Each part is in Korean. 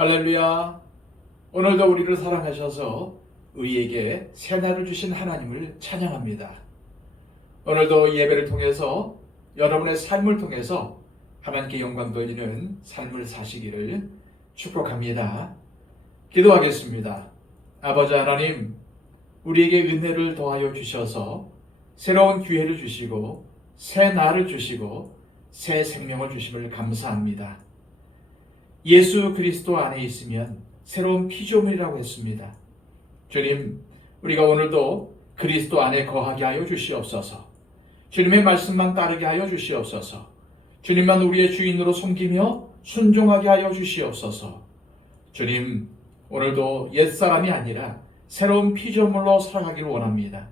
할렐루야. 오늘도 우리를 사랑하셔서 우리에게 새날을 주신 하나님을 찬양합니다. 오늘도 예배를 통해서 여러분의 삶을 통해서 하나님께 영광 돌리는 삶을 사시기를 축복합니다. 기도하겠습니다. 아버지 하나님, 우리에게 은혜를 더하여 주셔서 새로운 기회를 주시고 새 날을 주시고 새 생명을 주심을 감사합니다. 예수 그리스도 안에 있으면 새로운 피조물이라고 했습니다. 주님, 우리가 오늘도 그리스도 안에 거하게 하여 주시옵소서. 주님의 말씀만 따르게 하여 주시옵소서. 주님만 우리의 주인으로 섬기며 순종하게 하여 주시옵소서. 주님, 오늘도 옛사람이 아니라 새로운 피조물로 살아가기를 원합니다.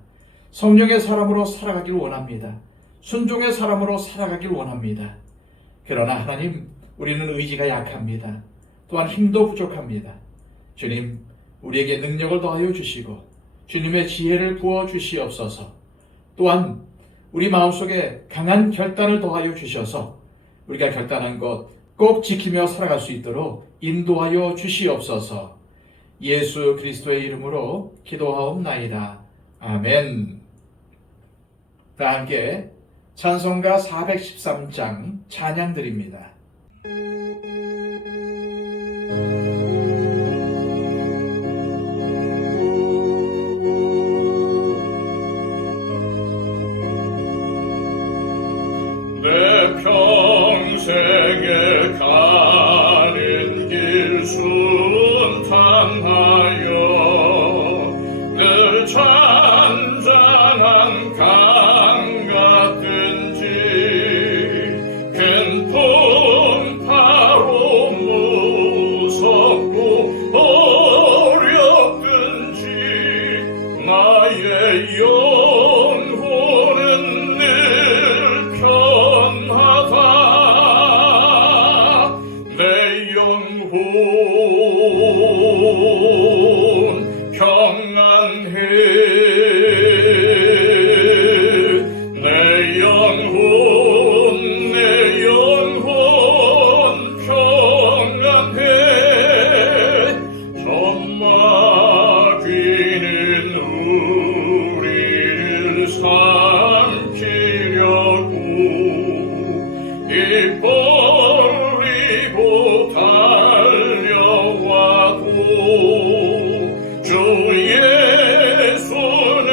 성령의 사람으로 살아가기를 원합니다. 순종의 사람으로 살아가기를 원합니다. 그러나 하나님, 우리는 의지가 약합니다. 또한 힘도 부족합니다. 주님, 우리에게 능력을 더하여 주시고 주님의 지혜를 부어 주시옵소서. 또한 우리 마음속에 강한 결단을 더하여 주셔서 우리가 결단한 것 꼭 지키며 살아갈 수 있도록 인도하여 주시옵소서. 예수 그리스도의 이름으로 기도하옵나이다. 아멘. 다 함께 찬송가 413장 찬양 드립니다. 내 평생에 가는 길 순탄하여 늘 잔잔한 강 같든지 큰 풍파로 무섭고 어렵든지 나의 영혼은 늘 편하다. 내 영혼 평안해. 내 영혼 평안해. 점막이는 우리를 삼키려고 입 벌리고 달려와도 주 예수는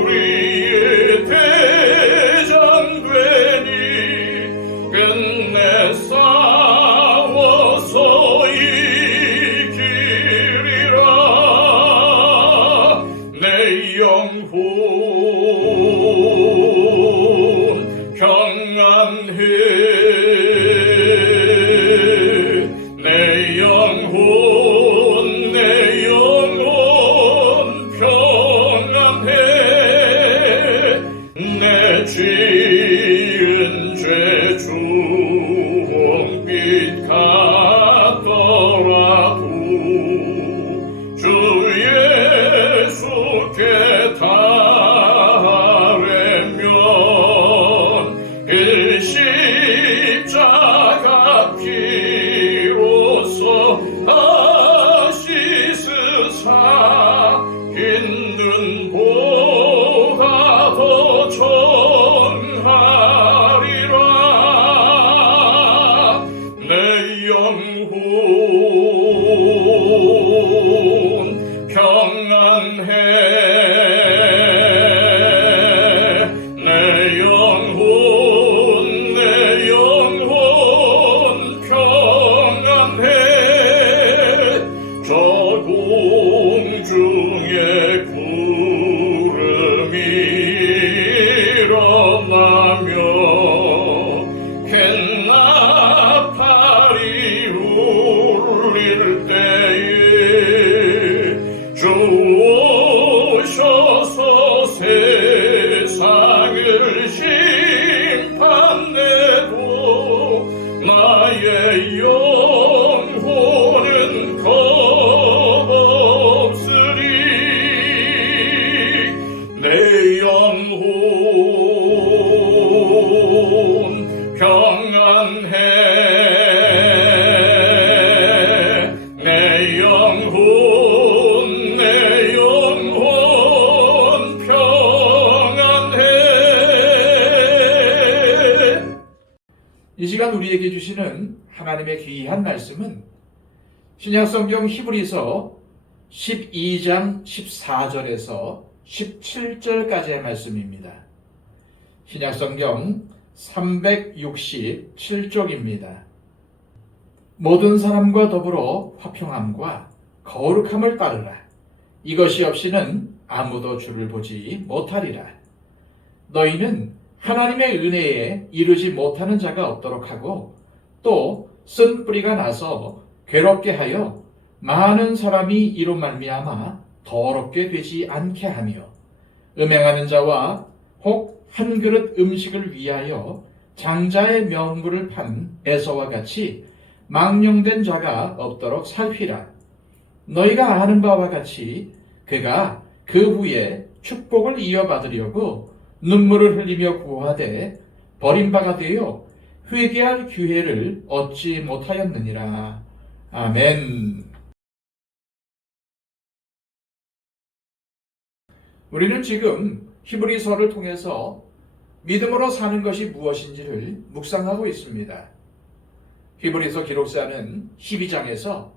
우리의 대장되니 끝내 싸워서 이기리라. 내 영혼 평안해. 내 영혼 평안해. 내 지은 죄 주홍빛 같더라도 주 예수께 달래면 그 십자가 피로써 씻으사 있는 보다 더 정하리라. 내 영혼 평안해. 내 영혼 평안해. 저 공중에 구름이 일어나며 큰 나팔이 울릴 때에 주 오셔서 세상을 심판내도 나의 영혼은 겁없으리. 내 영혼 평안해. 이 시간 우리에게 주시는 하나님의 귀한 말씀은 신약성경 히브리서 12장 14절에서 17절까지의 말씀입니다. 신약성경 367쪽입니다. 모든 사람과 더불어 화평함과 거룩함을 따르라. 이것이 없이는 아무도 주를 보지 못하리라. 너희는 하나님의 은혜에 이르지 못하는 자가 없도록 하고 또 쓴 뿌리가 나서 괴롭게 하여 많은 사람이 이로 말미암아 더럽게 되지 않게 하며 음행하는 자와 혹 한 그릇 음식을 위하여 장자의 명분을 판 에서와 같이 망령된 자가 없도록 살피라. 너희가 아는 바와 같이 그가 그 후에 축복을 이어받으려고 눈물을 흘리며 구하되 버림바가 되어 회개할 기회를 얻지 못하였느니라. 아멘. 우리는 지금 히브리서를 통해서 믿음으로 사는 것이 무엇인지를 묵상하고 있습니다. 히브리서 기록자는 12장에서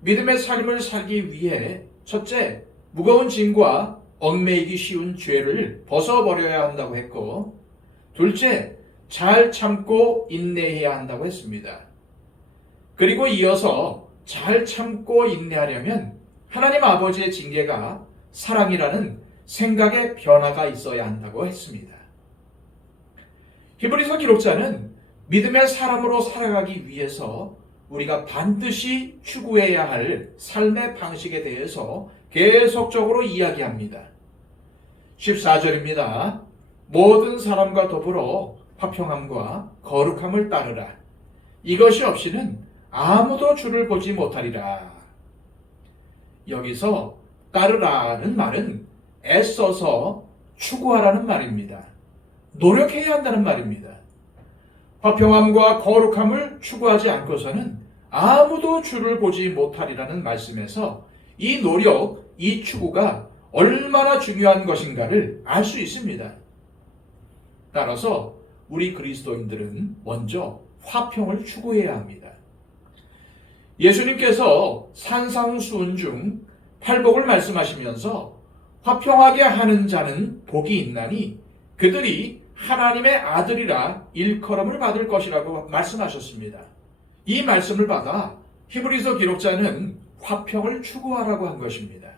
믿음의 삶을 살기 위해 첫째, 무거운 짐과 얽매이기 쉬운 죄를 벗어버려야 한다고 했고, 둘째, 잘 참고 인내해야 한다고 했습니다. 그리고 이어서 잘 참고 인내하려면 하나님 아버지의 징계가 사랑이라는 생각의 변화가 있어야 한다고 했습니다. 히브리서 기록자는 믿음의 사람으로 살아가기 위해서 우리가 반드시 추구해야 할 삶의 방식에 대해서 계속적으로 이야기합니다. 14절입니다. 모든 사람과 더불어 화평함과 거룩함을 따르라. 이것이 없이는 아무도 주를 보지 못하리라. 여기서 따르라는 말은 애써서 추구하라는 말입니다. 노력해야 한다는 말입니다. 화평함과 거룩함을 추구하지 않고서는 아무도 주를 보지 못하리라는 말씀에서 이 노력, 이 추구가 얼마나 중요한 것인가를 알 수 있습니다. 따라서 우리 그리스도인들은 먼저 화평을 추구해야 합니다. 예수님께서 산상수훈 중 팔복을 말씀하시면서 화평하게 하는 자는 복이 있나니 그들이 하나님의 아들이라 일컬음을 받을 것이라고 말씀하셨습니다. 이 말씀을 받아 히브리서 기록자는 화평을 추구하라고 한 것입니다.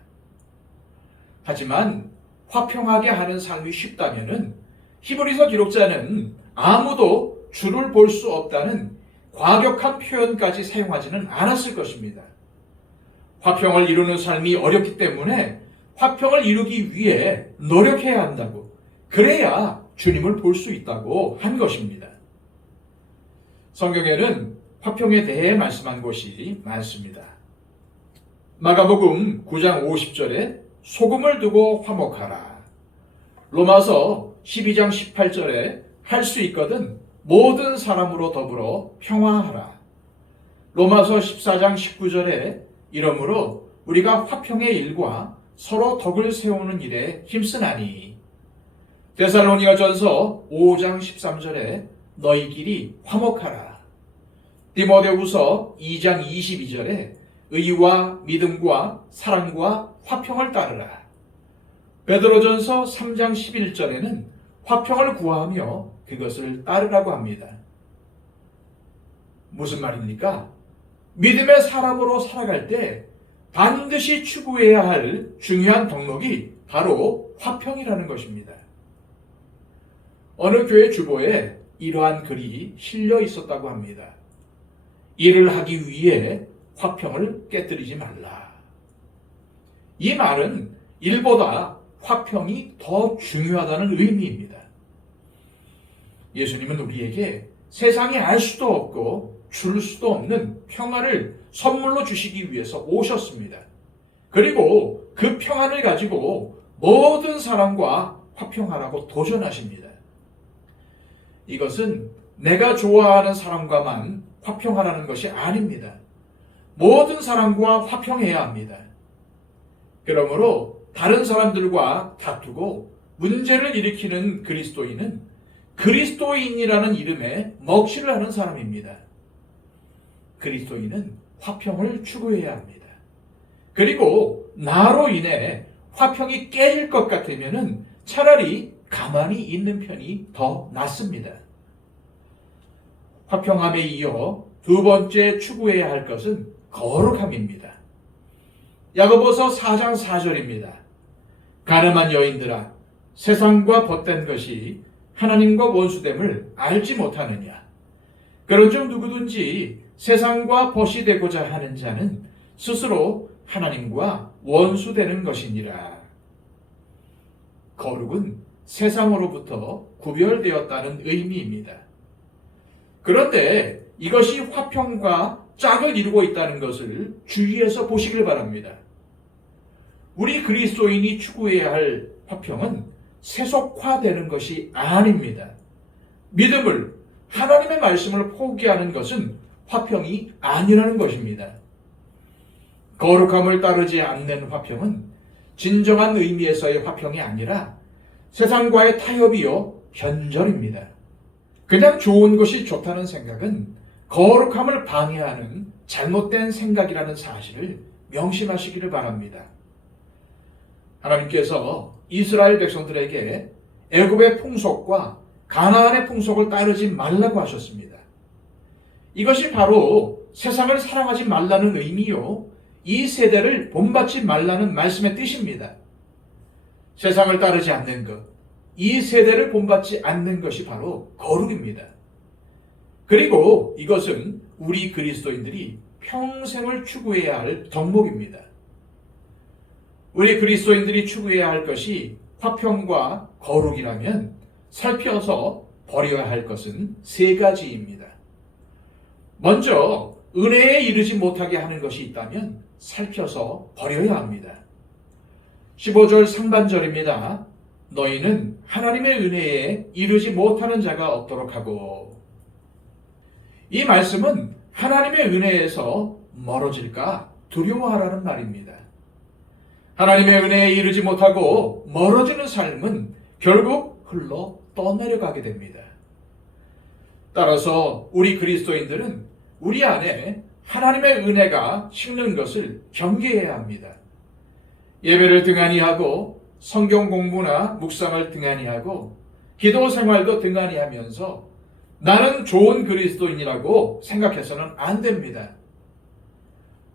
하지만 화평하게 하는 삶이 쉽다면은 히브리서 기록자는 아무도 주를 볼 수 없다는 과격한 표현까지 사용하지는 않았을 것입니다. 화평을 이루는 삶이 어렵기 때문에 화평을 이루기 위해 노력해야 한다고, 그래야 주님을 볼 수 있다고 한 것입니다. 성경에는 화평에 대해 말씀한 곳이 많습니다. 마가복음 9장 50절에 소금을 두고 화목하라. 로마서 12장 18절에 할 수 있거든 모든 사람으로 더불어 평화하라. 로마서 14장 19절에 이러므로 우리가 화평의 일과 서로 덕을 세우는 일에 힘쓰나니. 데살로니가전서 5장 13절에 너희끼리 화목하라. 디모데후서 2장 22절에 의와 믿음과 사랑과 화평을 따르라. 베드로전서 3장 11절에는 화평을 구하며 그것을 따르라고 합니다. 무슨 말입니까? 믿음의 사람으로 살아갈 때 반드시 추구해야 할 중요한 덕목이 바로 화평이라는 것입니다. 어느 교회 주보에 이러한 글이 실려 있었다고 합니다. 일을 하기 위해 화평을 깨뜨리지 말라. 이 말은 일보다 화평이 더 중요하다는 의미입니다. 예수님은 우리에게 세상이 알 수도 없고 줄 수도 없는 평안을 선물로 주시기 위해서 오셨습니다. 그리고 그 평안을 가지고 모든 사람과 화평하라고 도전하십니다. 이것은 내가 좋아하는 사람과만 화평하라는 것이 아닙니다. 모든 사람과 화평해야 합니다. 그러므로 다른 사람들과 다투고 문제를 일으키는 그리스도인은 그리스도인이라는 이름에 먹칠을 하는 사람입니다. 그리스도인은 화평을 추구해야 합니다. 그리고 나로 인해 화평이 깨질 것 같으면 차라리 가만히 있는 편이 더 낫습니다. 화평함에 이어 두 번째 추구해야 할 것은 거룩함입니다. 야고보서 4장 4절입니다. 가늠한 여인들아, 세상과 벗된 것이 하나님과 원수됨을 알지 못하느냐. 그런즉 누구든지 세상과 벗이 되고자 하는 자는 스스로 하나님과 원수되는 것이니라. 거룩은 세상으로부터 구별되었다는 의미입니다. 그런데 이것이 화평과 짝을 이루고 있다는 것을 주의해서 보시길 바랍니다. 우리 그리스도인이 추구해야 할 화평은 세속화되는 것이 아닙니다. 믿음을, 하나님의 말씀을 포기하는 것은 화평이 아니라는 것입니다. 거룩함을 따르지 않는 화평은 진정한 의미에서의 화평이 아니라 세상과의 타협이요 변절입니다. 그냥 좋은 것이 좋다는 생각은 거룩함을 방해하는 잘못된 생각이라는 사실을 명심하시기를 바랍니다. 하나님께서 이스라엘 백성들에게 애굽의 풍속과 가나안의 풍속을 따르지 말라고 하셨습니다. 이것이 바로 세상을 사랑하지 말라는 의미요, 이 세대를 본받지 말라는 말씀의 뜻입니다. 세상을 따르지 않는 것, 이 세대를 본받지 않는 것이 바로 거룩입니다. 그리고 이것은 우리 그리스도인들이 평생을 추구해야 할 덕목입니다. 우리 그리스도인들이 추구해야 할 것이 화평과 거룩이라면 살펴서 버려야 할 것은 세 가지입니다. 먼저 은혜에 이르지 못하게 하는 것이 있다면 살펴서 버려야 합니다. 15절 상반절입니다. 너희는 하나님의 은혜에 이르지 못하는 자가 없도록 하고. 이 말씀은 하나님의 은혜에서 멀어질까 두려워하라는 말입니다. 하나님의 은혜에 이르지 못하고 멀어지는 삶은 결국 흘러 떠내려가게 됩니다. 따라서 우리 그리스도인들은 우리 안에 하나님의 은혜가 식는 것을 경계해야 합니다. 예배를 등한히 하고 성경 공부나 묵상을 등한히 하고 기도 생활도 등한히 하면서 나는 좋은 그리스도인이라고 생각해서는 안 됩니다.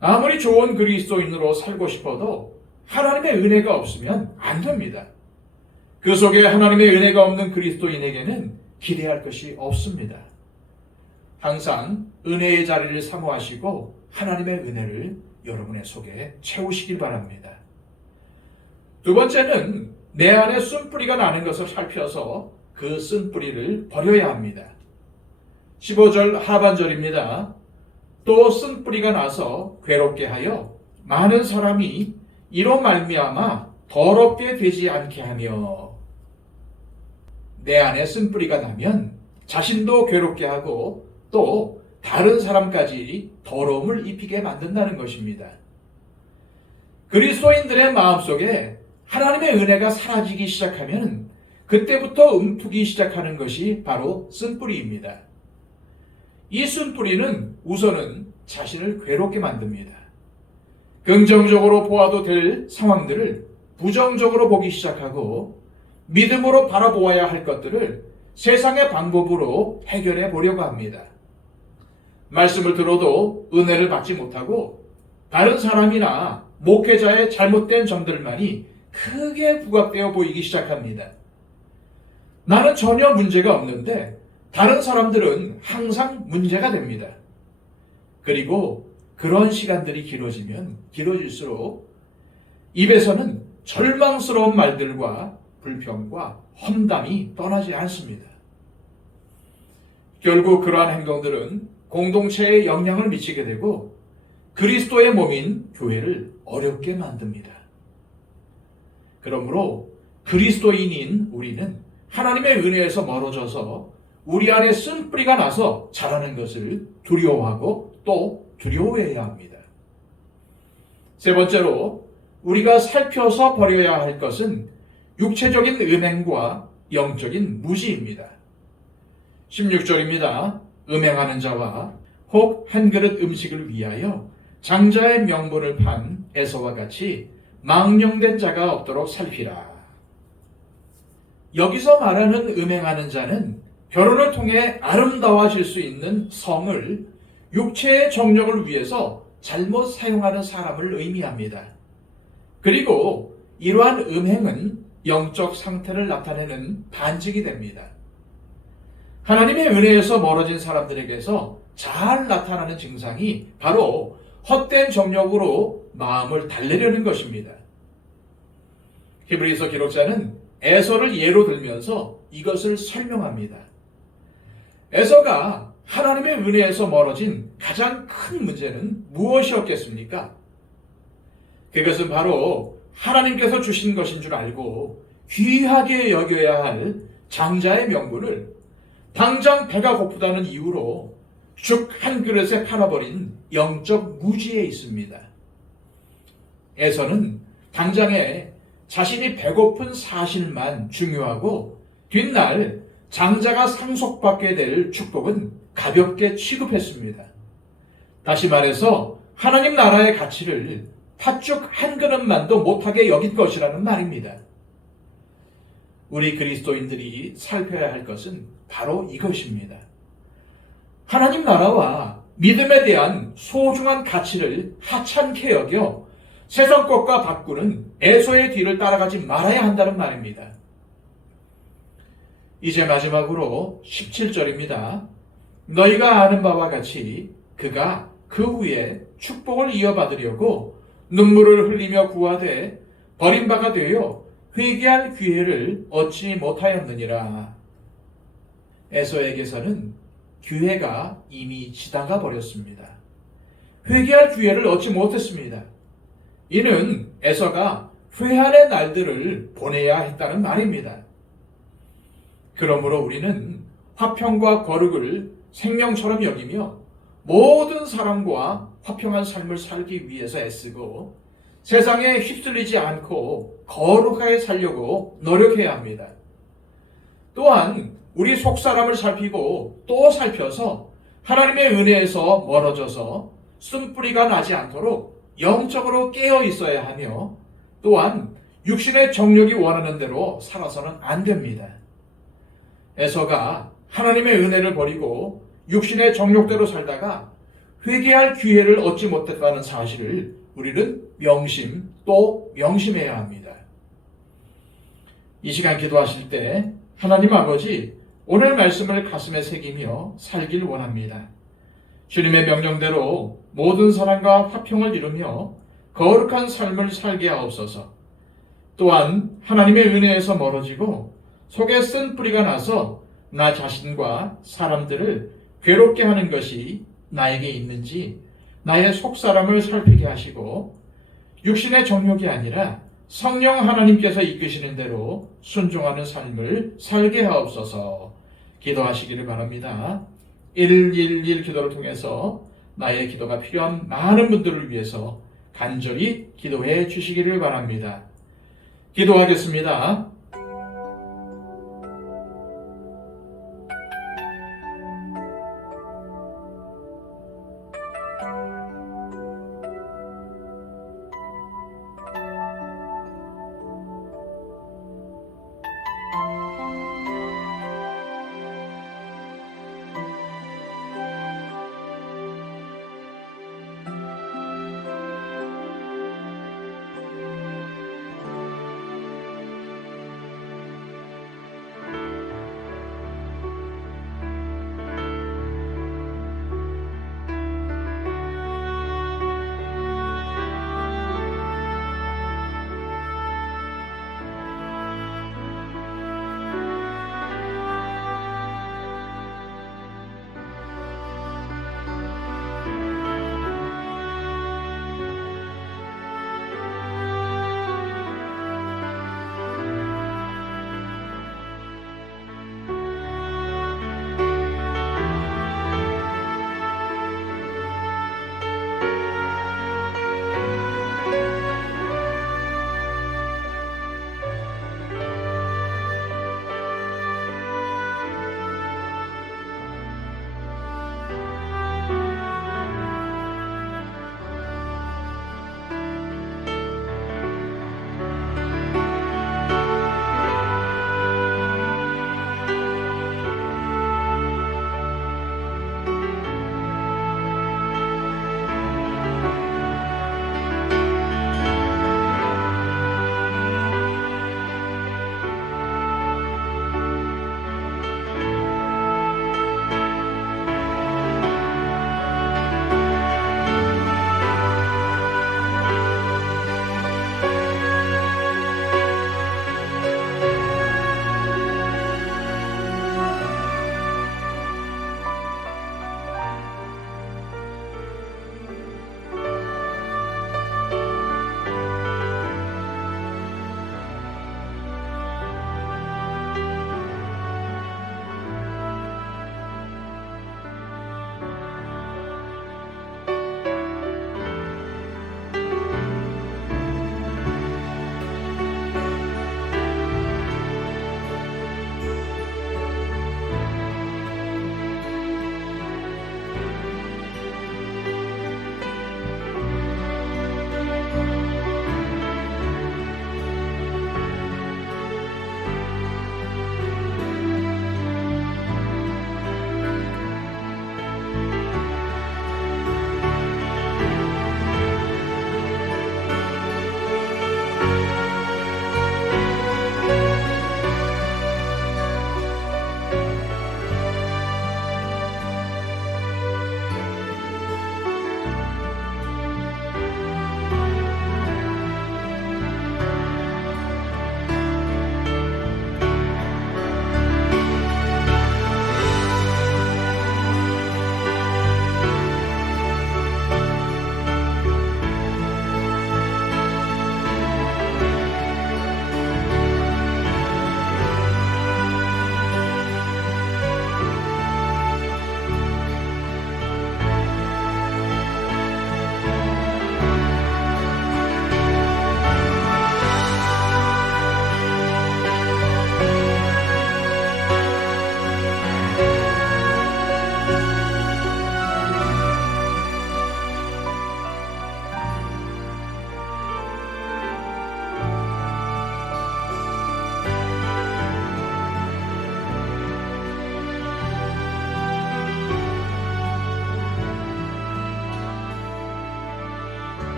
아무리 좋은 그리스도인으로 살고 싶어도 하나님의 은혜가 없으면 안 됩니다. 그 속에 하나님의 은혜가 없는 그리스도인에게는 기대할 것이 없습니다. 항상 은혜의 자리를 사모하시고 하나님의 은혜를 여러분의 속에 채우시길 바랍니다. 두 번째는 내 안에 쓴뿌리가 나는 것을 살펴서 그 쓴뿌리를 버려야 합니다. 15절 하반절입니다. 또 쓴뿌리가 나서 괴롭게 하여 많은 사람이 이로 말미암아 더럽게 되지 않게 하며. 내 안에 쓴뿌리가 나면 자신도 괴롭게 하고 또 다른 사람까지 더러움을 입히게 만든다는 것입니다. 그리스도인들의 마음속에 하나님의 은혜가 사라지기 시작하면 그때부터 움트기 시작하는 것이 바로 쓴뿌리입니다. 이 쓴뿌리는 우선은 자신을 괴롭게 만듭니다. 긍정적으로 보아도 될 상황들을 부정적으로 보기 시작하고 믿음으로 바라보아야 할 것들을 세상의 방법으로 해결해 보려고 합니다. 말씀을 들어도 은혜를 받지 못하고 다른 사람이나 목회자의 잘못된 점들만이 크게 부각되어 보이기 시작합니다. 나는 전혀 문제가 없는데 다른 사람들은 항상 문제가 됩니다. 그리고 그런 시간들이 길어지면 길어질수록 입에서는 절망스러운 말들과 불평과 험담이 떠나지 않습니다. 결국 그러한 행동들은 공동체에 영향을 미치게 되고 그리스도의 몸인 교회를 어렵게 만듭니다. 그러므로 그리스도인인 우리는 하나님의 은혜에서 멀어져서 우리 안에 쓴뿌리가 나서 자라는 것을 두려워하고 또 두려워해야 합니다. 세 번째로 우리가 살펴서 버려야 할 것은 육체적인 음행과 영적인 무지입니다. 16절입니다. 음행하는 자와 혹 한 그릇 음식을 위하여 장자의 명분을 판 에서와 같이 망령된 자가 없도록 살피라. 여기서 말하는 음행하는 자는 결혼을 통해 아름다워질 수 있는 성을 육체의 정력을 위해서 잘못 사용하는 사람을 의미합니다. 그리고 이러한 음행은 영적 상태를 나타내는 반증이 됩니다. 하나님의 은혜에서 멀어진 사람들에게서 잘 나타나는 증상이 바로 헛된 정력으로 마음을 달래려는 것입니다. 히브리서 기록자는 에서를 예로 들면서 이것을 설명합니다. 에서가 하나님의 은혜에서 멀어진 가장 큰 문제는 무엇이었겠습니까? 그것은 바로 하나님께서 주신 것인 줄 알고 귀하게 여겨야 할 장자의 명분을 당장 배가 고프다는 이유로 죽 한 그릇에 팔아버린 영적 무지에 있습니다. 에서는 당장에 자신이 배고픈 사실만 중요하고 뒷날 장자가 상속받게 될 축복은 가볍게 취급했습니다. 다시 말해서 하나님 나라의 가치를 팥죽 한 그릇만도 못하게 여긴 것이라는 말입니다. 우리 그리스도인들이 살펴야 할 것은 바로 이것입니다. 하나님 나라와 믿음에 대한 소중한 가치를 하찮게 여겨 세상 것과 바꾸는 에서의 뒤를 따라가지 말아야 한다는 말입니다. 이제 마지막으로 17절입니다. 너희가 아는 바와 같이 그가 그 후에 축복을 이어받으려고 눈물을 흘리며 구하되 버림바가 되어 회개할 기회를 얻지 못하였느니라. 에서에게서는 기회가 이미 지나가 버렸습니다. 회개할 기회를 얻지 못했습니다. 이는 에서가 회한의 날들을 보내야 했다는 말입니다. 그러므로 우리는 화평과 거룩을 생명처럼 여기며 모든 사람과 화평한 삶을 살기 위해서 애쓰고 세상에 휩쓸리지 않고 거룩하게 살려고 노력해야 합니다. 또한 우리 속사람을 살피고 또 살펴서 하나님의 은혜에서 멀어져서 쓴뿌리가 나지 않도록 영적으로 깨어 있어야 하며 또한 육신의 정욕이 원하는 대로 살아서는 안 됩니다. 에서가 하나님의 은혜를 버리고 육신의 정욕대로 살다가 회개할 기회를 얻지 못했다는 사실을 우리는 명심 또 명심해야 합니다. 이 시간 기도하실 때 하나님 아버지 오늘 말씀을 가슴에 새기며 살길 원합니다. 주님의 명령대로 모든 사람과 화평을 이루며 거룩한 삶을 살게 하옵소서. 또한 하나님의 은혜에서 멀어지고 속에 쓴 뿌리가 나서 나 자신과 사람들을 괴롭게 하는 것이 나에게 있는지 나의 속사람을 살피게 하시고 육신의 정욕이 아니라 성령 하나님께서 이끄시는 대로 순종하는 삶을 살게 하옵소서. 기도하시기를 바랍니다. 111 기도를 통해서 나의 기도가 필요한 많은 분들을 위해서 간절히 기도해 주시기를 바랍니다. 기도하겠습니다.